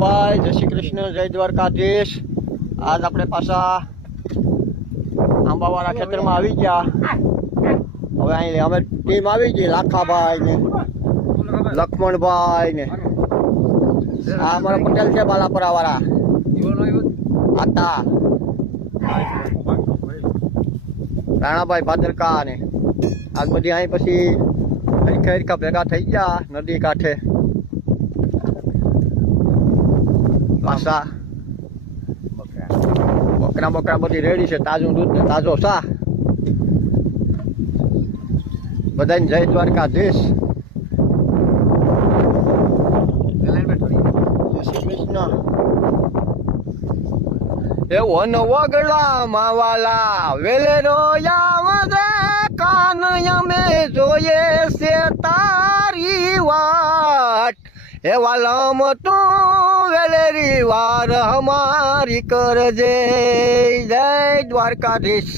ભાઈ, જય શ્રી કૃષ્ણ, જય દ્વારકાધીશ। આજ આપણે પાછા આંબાવાળા ખેતરમાં આવી ગયા। હવે અહીં અમે ટીમ આવી ગઈ, લાખાભાઈ ને લક્ષ્મણભાઈ ને આ અમારા પટેલ છે બાલાપરા વાળા આતા રાણાભાઈ ભાદરકા ને આજ બધી અહીં પછી હરખા ભેગા થઈ ગયા નદી કાંઠે પાછા બકરા બધી રેડી છે, તાજું દૂધ ને તાજો ચા। બધાને જય દ્વારકાધીશ, જય શ્રી કૃષ્ણ। એવો નવો ગળા માવાલા વેલેરો યાવદે કાન અમે જોઈએ છે તારી વાટ, એવા લમ તું વેલેરી વાર અમારી કરજે। જય દ્વારકાધીશ।